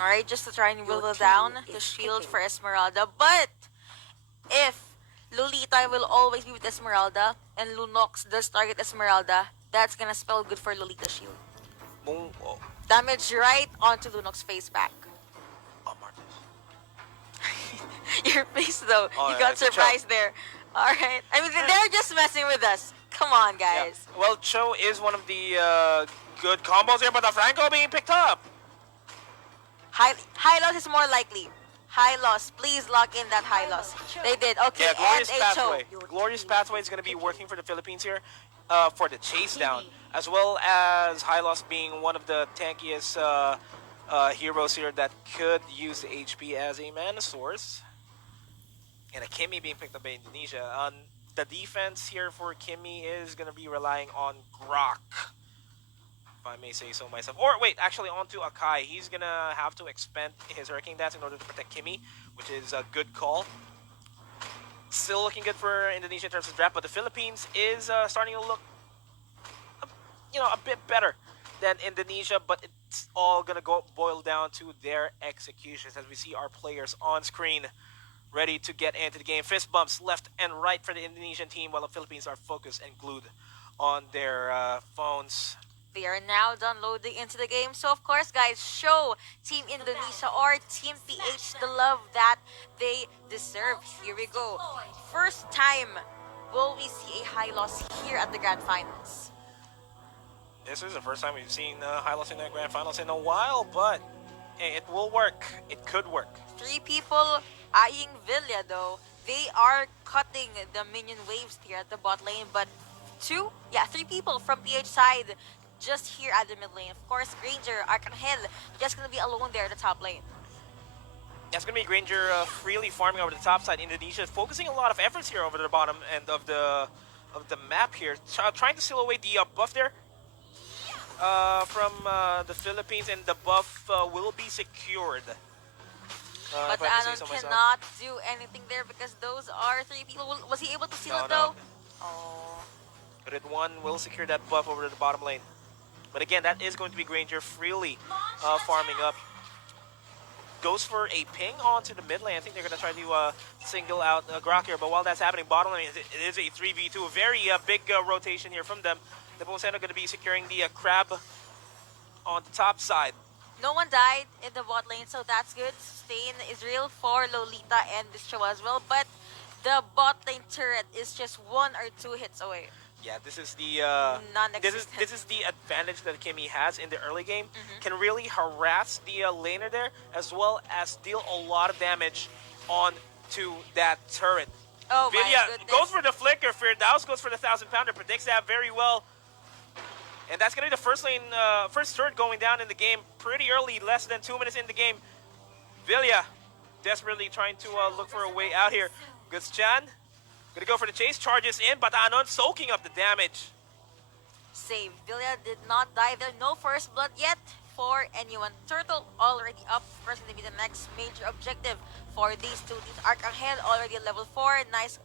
Alright, just to try and whittle down the shield for Esmeralda. But if Lolita will always be with Esmeralda and Lunox does target Esmeralda, that's gonna spell good for Lolita's shield. Oh, Damage right onto Lunox's face back. oh, Marcus. Your face though, Oh, you yeah, got it's a surprised there. Alright. I mean, they're just messing with us. Come on, Yeah. guys. Well, Cho is one of the good combos here, but the Franco being picked up. High loss is more likely. High loss, please lock in that high loss. They did. Okay, Yeah, and Glorious a choke. Pathway. Glorious Pathway is going to be working for the Philippines here for the chase down, as well as Hylos being one of the tankiest heroes here that could use the HP as a mana source. And a Kimmy being picked up by Indonesia. The defense here for Kimmy is going to be relying on Grok, if I may say so myself. Or wait, actually onto Akai. He's going to have to expend his Hurricane Dance in order to protect Kimmy, which is a good call. Still looking good for Indonesia in terms of draft, but the Philippines is starting to look, a bit better than Indonesia. But it's all gonna boil down to their executions as we see our players on screen, ready to get into the game. Fist bumps left and right for the Indonesian team, while the Philippines are focused and glued on their phones. They are now downloading into the game. So, of course, guys, show Team Indonesia or Team PH the love that they deserve. Here we go. First time will we see a high loss here at the Grand Finals. This is the first time we've seen Hylos in the Grand Finals in a while, but hey, it will work. It could work. 3 people eyeing Villa, though. They are cutting the minion waves here at the bot lane, but 3 people from PH side just here at the mid lane. Of course, Granger, Arcangel, just gonna be alone there at the top lane. That's going to be Granger freely farming over the top side. Indonesia is focusing a lot of efforts here over the bottom end of the map here, trying to seal away the buff there from the Philippines, and the buff will be secured. But if I may say Anon so myself. cannot do anything there because those are 3 people. Was he able to seal No, it no. though? Oh. Red 1 will secure that buff over the bottom lane. But again, that is going to be Granger freely farming up. Goes for a ping onto the mid lane. I think they're going to try to single out Grok here. But while that's happening, bottom lane, it is a 3v2. A very big rotation here from them. The Bonseno going to be securing the crab on the top side. No one died in the bot lane, so that's good. Sustain is real for Lolita and Distro as well. But the bot lane turret is just 1 or 2 hits away. Yeah, this is the Non-existent. this is the advantage that Kimmy has in the early game. Can really harass the laner there, as well as deal a lot of damage onto that turret. Oh my Vidya goodness. goes for the flicker. Firdaus goes for the 1,000-pounder. Predicts that very well. And that's gonna be the first lane, first turret going down in the game pretty early, less than 2 minutes in the game. Vilya desperately trying to look for a way out here. Guzchan gonna go for the chase, charges in, but Anon soaking up the damage. Save. Villa did not die there. No first blood yet for anyone. Turtle already up. Of course, going to be the next major objective for these 2 teams. Arcangel already at level 4. Nice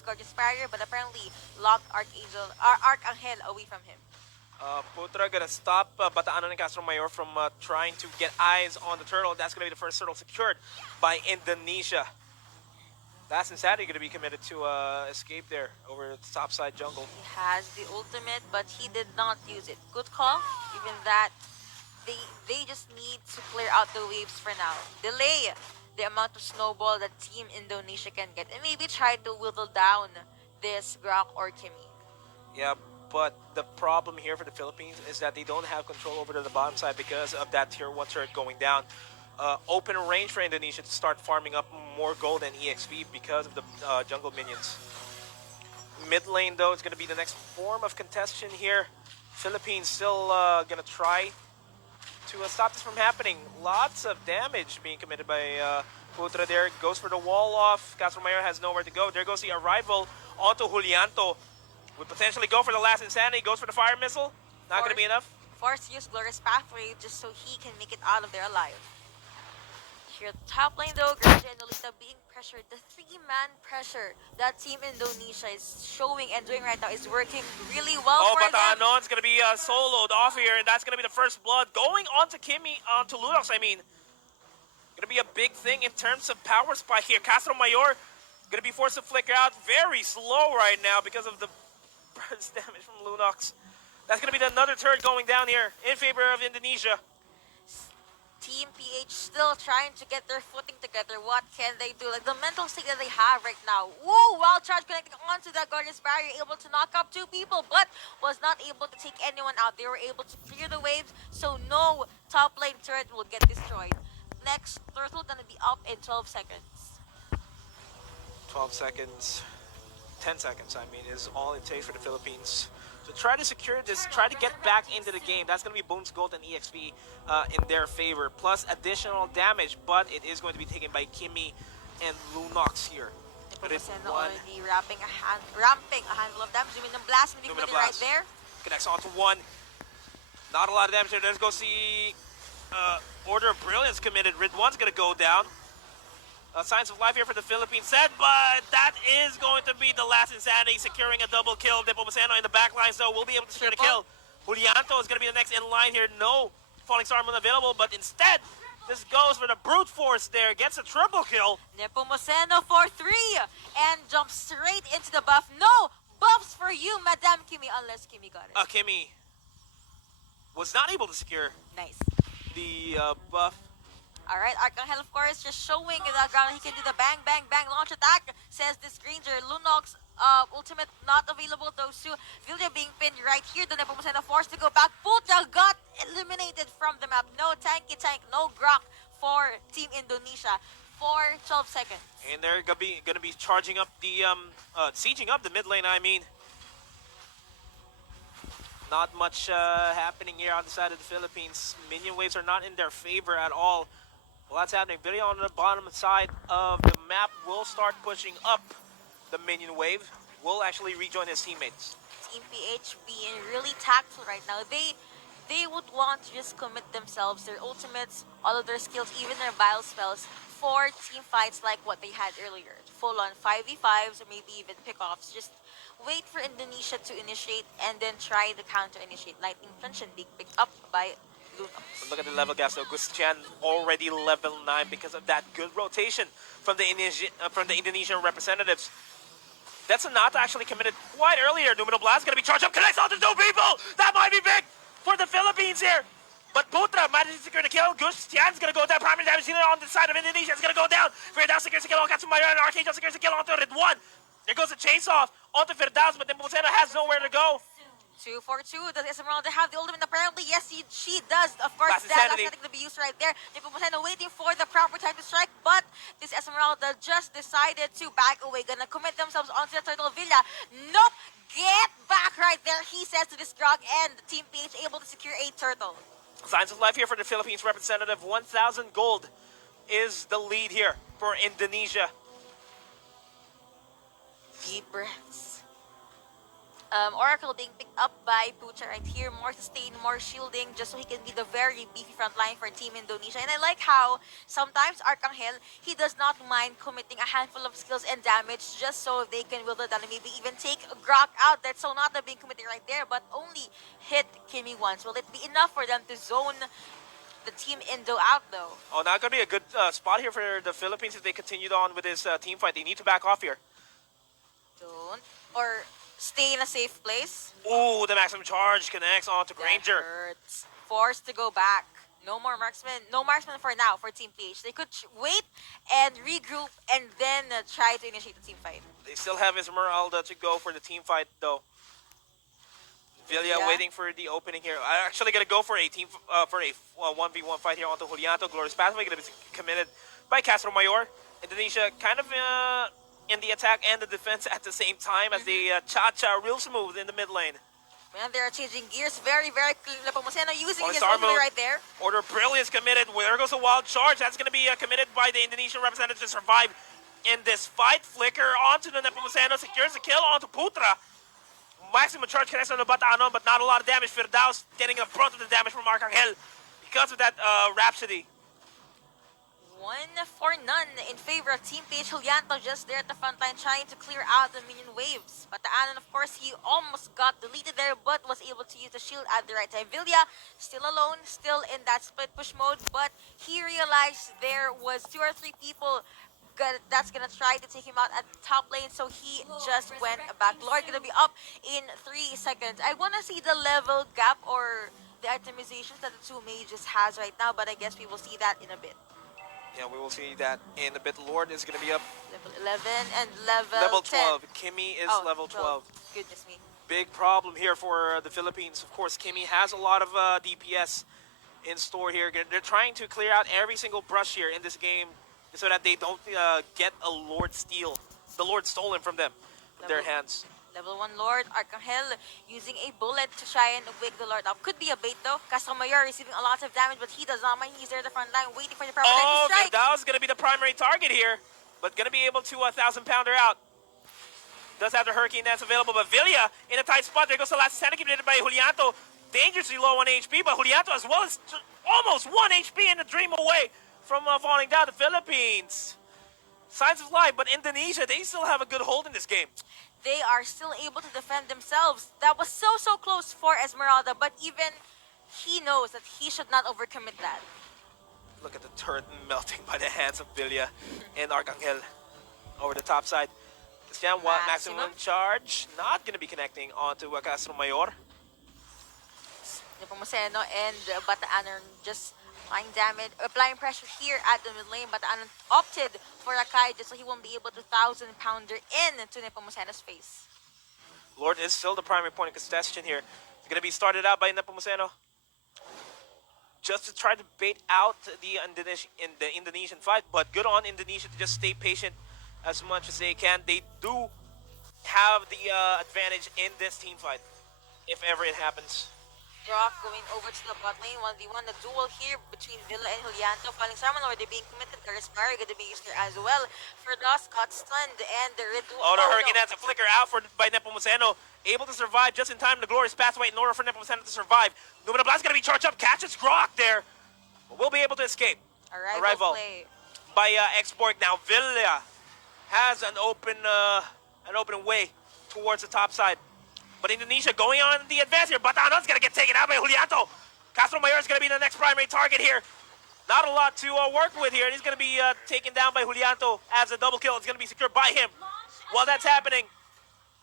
gorgeous barrier, but apparently locked Arcangel away from him. Putra gonna stop Bataan and Castro Mayor from trying to get eyes on the turtle. That's gonna be the first turtle secured by Indonesia. That's Insanity gonna be committed to escape there over the topside jungle. He has the ultimate, but he did not use it. Good call. Even that, they just need to clear out the waves for now. Delay the amount of snowball that Team Indonesia can get, and maybe try to whittle down this Grok or Kimmy. Yeah, but the problem here for the Philippines is that they don't have control over the bottom side because of that tier 1 turret going down. Open range for Indonesia to start farming up more gold and EXP because of the jungle minions. Mid lane, though, is going to be the next form of contention here. Philippines still going to try to stop this from happening. Lots of damage being committed by Putra there. Goes for the wall off. Castro Mayor has nowhere to go. There goes the arrival onto Julianto. Would potentially go for the last Insanity. Goes for the fire missile. Not going to be enough. Forced to use Glorious Pathway just so he can make it out of there alive. Here at the top lane though, Granger and Lolita being pressured. The 3-man pressure that Team Indonesia is showing and doing right now is working really well for them. Oh, but Anon's going to be soloed off here, and that's going to be the first blood going onto Kimmy, onto Lunox, I mean. Gonna be a big thing in terms of power spike here. Castro Mayor gonna be forced to flicker out very slow right now because of the burst damage from Lunox. That's gonna be another turret going down here in favor of Indonesia. Team PH still trying to get their footing together. What can they do? Like the mental state that they have right now. Woo! Wild charge connecting onto that gorgeous barrier, able to knock up two people, but was not able to take anyone out. They were able to clear the waves, so no top lane turret will get destroyed. Next turtle gonna be up in 12 seconds. 12 seconds, 10 seconds, I mean, is all it takes for the Philippines to try to secure this, try to get back into the game. That's going to be Bones Gold and EXP in their favor, plus additional damage, but it is going to be taken by Kimmy and Lunox here. But it's already ramping a handful of damage. Lumina Blast, maybe put it right there. Connects onto one. Not a lot of damage there. Let's go see Order of Brilliance committed. Rid1's going to go down. Signs of life here for the Philippines set, but that is going to be the last Insanity, securing a double kill. Nepomuceno in the back lines, though, will be able to secure the kill. Julianto is going to be the next in line here. No Falling Star Moon available, but instead, this goes for the brute force there. Gets a triple kill. Nepomuceno for 3 and jumps straight into the buff. No buffs for you, Madame Kimmy, unless Kimmy got it. Kimmy was not able to secure Nice. the buff. Alright, Arcangel, of course, just showing the ground he can do the bang, bang, bang launch attack, says this Granger. Lunox, ultimate not available, those two. Vilja being pinned right here. The Nepomuceno forced to go back. Puta got eliminated from the map. No tanky tank, no grok for Team Indonesia for 12 seconds. And they're gonna be charging up the, sieging up the mid lane, I mean. Not much happening here on the side of the Philippines. Minion waves are not in their favor at all. Well, that's happening. Video on the bottom side of the map will start pushing up the minion wave. Will actually rejoin his teammates. Team PH being really tactful right now. They would want to just commit themselves, their ultimates, all of their skills, even their bile spells, for team fights like what they had earlier. Full on 5v5s or maybe even pickoffs. Just wait for Indonesia to initiate and then try to counter-initiate. Lightning Punch and being picked up by Lunox. Look at the level gaps though. Gustian already level 9 because of that good rotation from the Indonesian representatives. That's not actually committed quite earlier. Numino Blast is going to be charged up. Connects onto two people. That might be big for the Philippines here. But Putra manages to secure the kill. Gustian's going to go down. Primary damage on the side of Indonesia. It's going to go down. Firdaus secures the kill on Katsumayo, and Archangel secures the kill onto Rid1. There goes the chase off onto Firdaus, but then Nepomuceno has nowhere to go. 2 for 2. Does Esmeralda have the ultimate? Apparently, yes, she does. Of course, Last that Insanity. to be used right there. Nepomuceno waiting for the proper time to strike, but this Esmeralda just decided to back away. Gonna commit themselves onto the Turtle Villa. Nope! Get back right there, he says to this Grog, and Team PH able to secure a turtle. Signs of life here for the Philippines representative. 1,000 gold is the lead here for Indonesia. Deep breaths. Oracle being picked up by Pucha right here. More sustain, more shielding, just so he can be the very beefy front line for Team Indonesia. And I like how sometimes Arcangel, he does not mind committing a handful of skills and damage just so they can wield it down and maybe even take Grok out. That's so not being committed right there, but only hit Kimmy once. Will it be enough for them to zone the Team Indo out though? Oh, not going to be a good spot here for the Philippines if they continued on with this team fight. They need to back off here. Don't. Or stay in a safe place. Ooh, the maximum charge connects onto Granger. Hurts. Forced to go back. No more marksman. No marksman for now for Team PH. They could wait and regroup and then try to initiate the team fight. They still have Esmeralda to go for the team fight though. Villia waiting for the opening here. I'm actually gonna go for a team for a 1v1 fight here onto Julianto. Glorious Pathway gonna be committed by Castro Mayor. Indonesia kind of in the attack and the defense at the same time as they cha-cha real smooth in the mid lane. Man, they're changing gears very, very clearly. Nepomuceno using his Star ultimate mode. right there. Order of Brilliance committed. There goes a wild charge. That's going to be committed by the Indonesian representative to survive in this fight. Flicker onto the Nepomuceno. Secures the kill onto Putra. Maximum charge connects on the Batanon, but not a lot of damage. Firdaus getting the brunt of the damage from Arcangel because of that Rhapsody. One for none in favor of Team PH. Julianto just there at the front line trying to clear out the minion waves. But the Anon, of course, he almost got deleted there but was able to use the shield at the right time. Villia still alone, still in that split push mode, but he realized there was two or three people that's gonna try to take him out at top lane, so he just went back. Lord gonna be up in 3 seconds. I wanna see the level gap or the itemizations that the two mages has right now, but I guess we will see that in a bit. Yeah, we will see that in a bit. Lord is going to be up. Level 11 and level Level 10. 12. Kimmy is Oh, level 12. Goodness me. Big problem here for the Philippines. Of course, Kimmy has a lot of DPS in store here. They're trying to clear out every single brush here in this game so that they don't get a Lord steal. The Lord stolen from them, from their hands. Level 1 Lord, Arcangel using a bullet to try and wake the Lord up. Could be a bait though. Casamayor receiving a lot of damage, but he does not mind. He's there at the front line waiting for the proper time to strike. Verdao is going to be the primary target here, but going to be able to 1,000-pounder out. Does have the Hurricane Dance available, but Villia in a tight spot. There goes the last Santa accumulated by Julianto. Dangerously low on HP, but Julianto as well as almost 1 HP in the dream away from falling down. The Philippines. Signs of life, but Indonesia, they still have a good hold in this game. They are still able to defend themselves. That was so close for Esmeralda, but even he knows that he should not overcommit that. Look at the turret melting by the hands of Villia and Arcangel over the top side. Christian, what maximum charge? Not going to be connecting onto Casamayor. Nepomuceno and Bataan just applying pressure here at the mid lane. Bataan opted for Akai just so he won't be able to 1,000-pounder in to Nepomuceno's face. Lord is still the primary point of contention here. It's going to be started out by Nepomuceno just to try to bait out the Indonesian fight, but good on Indonesia to just stay patient as much as they can. They do have the advantage in this team fight, if ever it happens. Brock going over to the bot lane, 1v1, the duel here between Villa and Julianto. Falling Salmon already being committed. Charismari going to be used there as well. Ferdos got stunned and the Ridu. Oh, the Hurricane has a flicker out by Nepomuceno. Able to survive just in time. The glorious pathway in order for Nepomuceno to survive. Numina Blast going to be charged up. Catches Grok there. But will be able to escape. Arrival play by Export. Now Villa has an open way towards the top side. But Indonesia going on the advance here. Batanon's going to get taken out by Julianto. Casamayor is going to be the next primary target here. Not a lot to work with here. He's going to be taken down by Julianto as a double kill. It's going to be secured by him. While that's happening,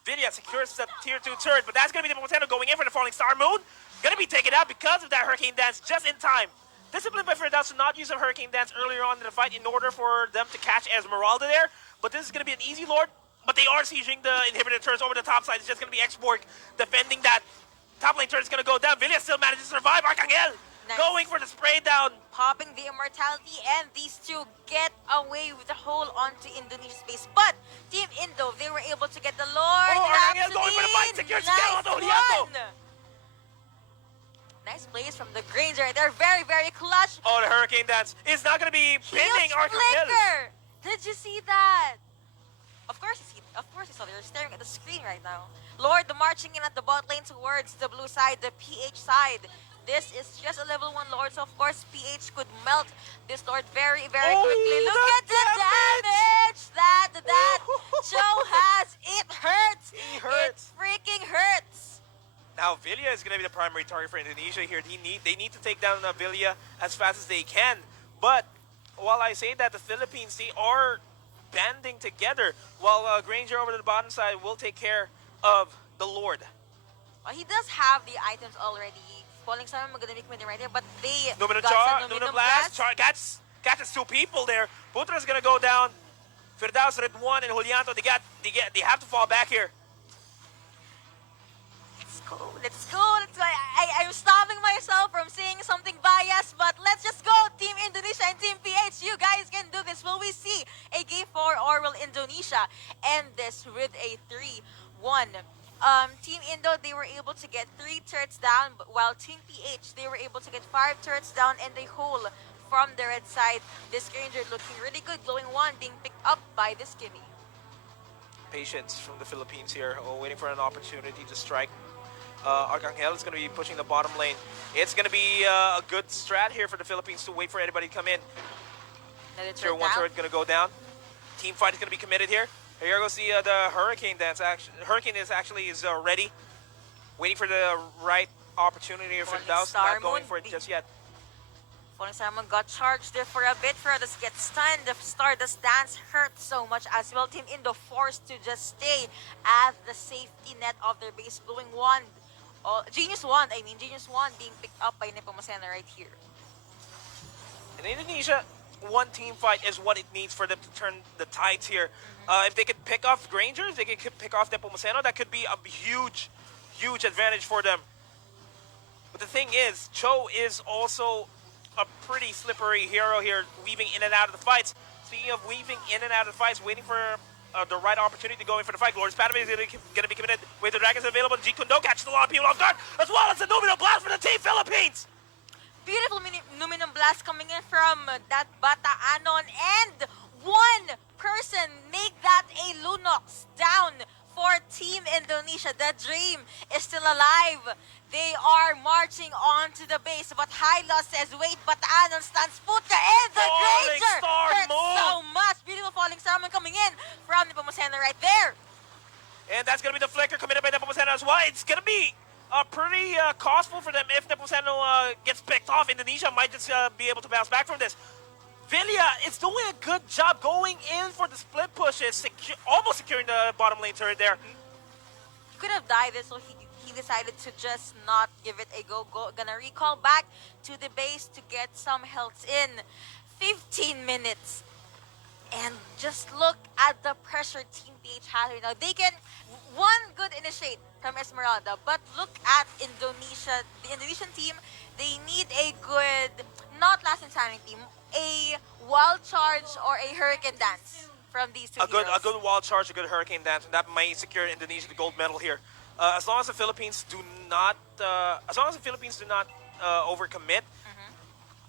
Vidya secures the tier 2 turret. But that's going to be the Potento going in for the Falling Star Moon. Going to be taken out because of that Hurricane Dance just in time. Disciplined by Ferdaus to not use a Hurricane Dance earlier on in the fight in order for them to catch Esmeralda there. But this is going to be an easy Lord. But they are sieging the inhibitor turrets over the top side. It's just going to be Exborg defending that. Top lane turret is going to go down. Villia still manages to survive. Arcangel going for the spray down. Popping the immortality, and these two get away with the hold onto Indonesia's base. But Team Indo, they were able to get the Lord. Arcangel going for the fight. Secures down onto Julianto. Nice plays from the Granger. They're very clutch. Oh, the Hurricane Dance is not going to be pinning Arcangel. Did you see that? Of course you saw. They're staring at the screen right now. Lord, the marching in at the bot lane towards the blue side, the PH side. This is just a level 1 Lord, so of course PH could melt this Lord very quickly. Look at the damage that Joe has. It hurts. It freaking hurts. Now Villia is going to be the primary target for Indonesia here. They need to take down Villia as fast as they can. But while I say that, the Philippines, they are banding together, while Granger over to the bottom side will take care of the Lord. Well, he does have the items already. Falling Sun, I'm gonna make money right here, but they Numina Blast. Catches 2 people there. Putra's gonna go down. Firdaus, Red 1, and Julianto, they have to fall back here. Let's go. I'm stopping myself from saying something biased, but let's just go. Team Indonesia and Team PH, you guys can do this. Will we see a game 4, or will Indonesia end this with a 3-1? Team Indo, they were able to get 3 turrets down, while Team PH, they were able to get 5 turrets down and a hole from the red side. This Granger looking really good, glowing 1 being picked up by this Kimmy. Patience from the Philippines here, waiting for an opportunity to strike. Arcangel is going to be pushing the bottom lane. It's going to be a good strat here for the Philippines to wait for anybody to come in. Another Turret turret 1 down. turret gonna go down. Team fight is gonna be committed here. Here goes the Hurricane dance. Hurricane is actually ready, waiting for the right opportunity for the Falling douse. Star Not going Moon. for it just yet. Falling Star Moon got charged there for a bit. Frodos gets stunned. The Stardust dance hurt so much as well. Team Indo forced to just stay at the safety net of their base. Blowing wand. Genius Wand, Genius Wand being picked up by Nepomuceno right here. In Indonesia, one team fight is what it needs for them to turn the tides here. If they could pick off Granger, if they could pick off Nepomuceno, that could be a huge, huge advantage for them. But the thing is, Cho is also a pretty slippery hero here, weaving in and out of the fights. Speaking of weaving in and out of the fights, waiting for the right opportunity to go in for the fight. Glorious Padme is going to be committed with the dragons available. G Kundo catches a lot of people off guard, as well as the Numino Blast for the Team Philippines. Beautiful Numinum Blast coming in from that Bata Anon, and one person make that a Lunox down for Team Indonesia. The dream is still alive. They are marching on to the base, but Hylos says, wait, Bata Anon stands Putra, and the Falling Granger Star hurts Moon. so much. Beautiful Falling Star Moon coming in from Nepomuceno right there. And that's going to be the flicker committed by Nepomuceno as well. It's going to be pretty costful for them if Nepomuceno gets picked off. Indonesia might just be able to bounce back from this. Vilya is doing a good job going in for the split pushes, almost securing the bottom lane turret there. He could have died this, so he decided to just not give it a go. Gonna recall back to the base to get some health in. 15 minutes. And just look at the pressure Team PH has right now. They can, one good initiate from Esmeralda, but look at Indonesia, the Indonesian team, they need a good, not Last Insanity, a wild charge or a hurricane dance from these two heroes. A good wild charge, a good hurricane dance, and that may secure Indonesia the gold medal here. As long as the Philippines do not, overcommit,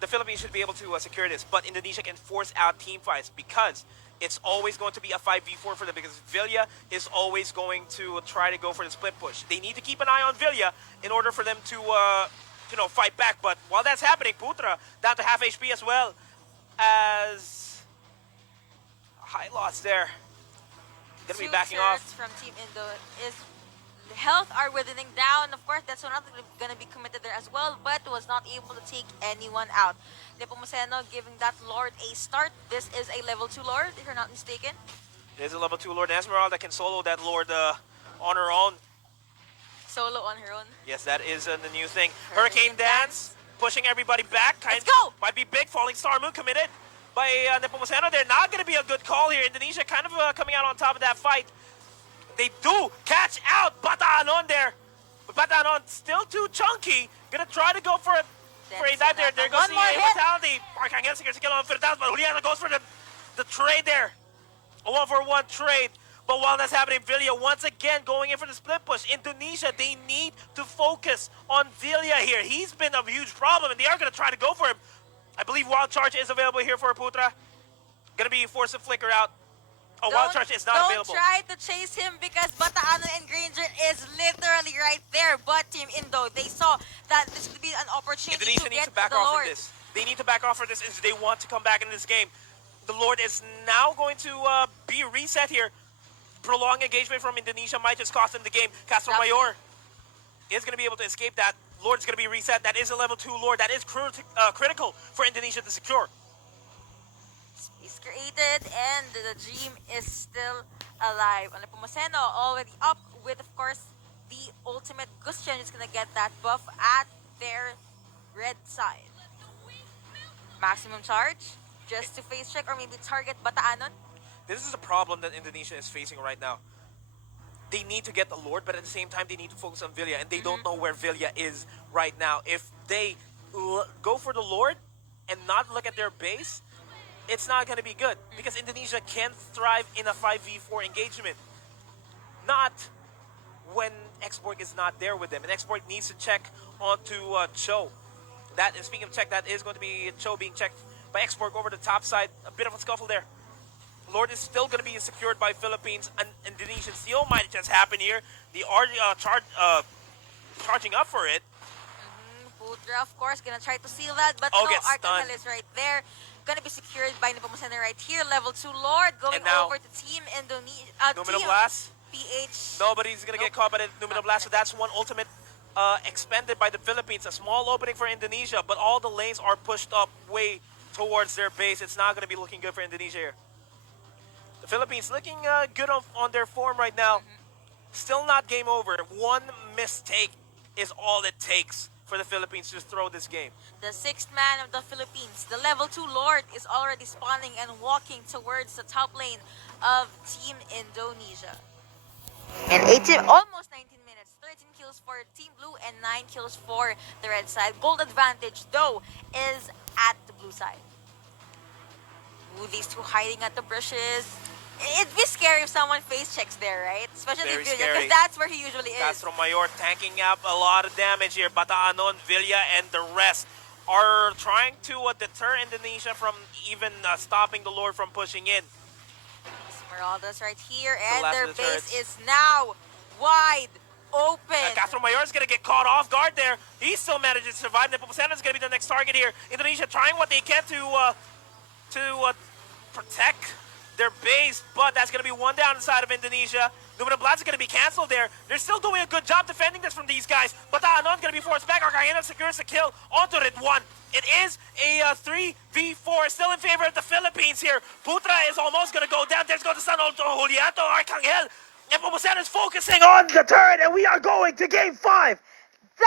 the Philippines should be able to secure this. But Indonesia can force out team fights because it's always going to be a 5v4 for them, because Vilya is always going to try to go for the split push. They need to keep an eye on Vilya in order for them to, fight back. But while that's happening, Putra down to half HP as well as high loss there. Gonna be backing off. From Team Indo is health are withening down. Of course, that's not gonna be committed there as well, but was not able to take anyone out. Nepomuceno giving that Lord a start. This is a level 2 Lord, if you're not mistaken. There's a level 2 Lord. Esmeralda can solo that Lord on her own. Solo on her own. Yes, that is the new thing. Hurricane dance, pushing everybody back. Let's go! Might be big. Falling Star Moon committed by Nepomuceno. They're not going to be a good call here. Indonesia kind of coming out on top of that fight. They do catch out Bata Anon there. But Bata Anon still too chunky. Gonna try to go for a dive there. There goes the fatality. Arcangel secures a kill on Firdaus, but Juliana goes for the trade there. A 1-for-1 trade. But while that's happening, Vilya once again going in for the split push. Indonesia, they need to focus on Vilya here. He's been a huge problem, and they are going to try to go for him. I believe Wild Charge is available here for Putra. Going to be forced to flicker out. Oh, Wild Charge is not available. Don't try to chase him because Bata Anon and Granger is literally right there. But Team Indo, they saw that this could be an opportunity Indonesia to needs get to back the off Lord. from this. They need to back off from this if they want to come back in this game. The Lord is now going to be reset here. Prolonged engagement from Indonesia might just cost them the game. Castro Mayor is going to be able to escape that. Lord's going to be reset. That is a level 2 Lord. That is critical for Indonesia to secure. He's created and the dream is still alive. And Nepomuceno already up with, of course, the ultimate Gustian is going to get that buff at their red side. Maximum charge just to face check or maybe target Bata Anon. This is a problem that Indonesia is facing right now. They need to get the Lord, but at the same time, they need to focus on Vilya, and they don't know where Vilya is right now. If they go for the Lord and not look at their base, it's not going to be good, because Indonesia can thrive in a 5v4 engagement. Not when Xborg is not there with them, and Xborg needs to check onto Cho. That is, speaking of check, that is going to be Cho being checked by Xborg over the top side. A bit of a scuffle there. Lord is still going to be secured by Philippines. An Indonesian steal might just happen here. The charging up for it. Putra, of course, gonna try to seal that, but Oh, no, gets stunned. Arcangel is right there. gonna be secured by Nepomuceno right here. Level 2 Lord going And now, over to Team Indonesia. Numino Team Blast. PH. Nobody's gonna Nope. get caught by the Numino Not Blast, so gonna that's one ultimate expended by the Philippines. A small opening for Indonesia, but all the lanes are pushed up way towards their base. It's not gonna be looking good for Indonesia here. The Philippines looking good on their form right now. Still not game over. One mistake is all it takes for the Philippines to throw this game. The sixth man of the Philippines, the level 2 Lord, is already spawning and walking towards the top lane of Team Indonesia. And 18, almost 19 minutes, 13 kills for Team Blue and 9 kills for the red side. Gold advantage, though, is at the blue side. Ooh, these two hiding at the bushes. It'd be scary if someone face checks there, right? Especially Very Villa, scary. because that's where he usually is. Castro Mayor tanking up a lot of damage here. Bataanon, Villa, and the rest are trying to deter Indonesia from even stopping the Lord from pushing in. Esmeralda's right here, The and last their of the base turrets. is now wide open. Castro Mayor is going to get caught off guard there. He still manages to survive. Nepomuceno is going to be the next target here. Indonesia trying what they can to protect their base, but that's going to be one down inside of Indonesia. Numino Blast is going to be canceled there. They're still doing a good job defending this from these guys, but Anon is going to be forced back. Arcangel secures the kill onto Red 1. It is a 3v4, still in favor of the Philippines here. Putra is almost going to go down. There's going to San Juliato, Arcangel. Nepomuceno is focusing on the turret, and we are going to game 5. That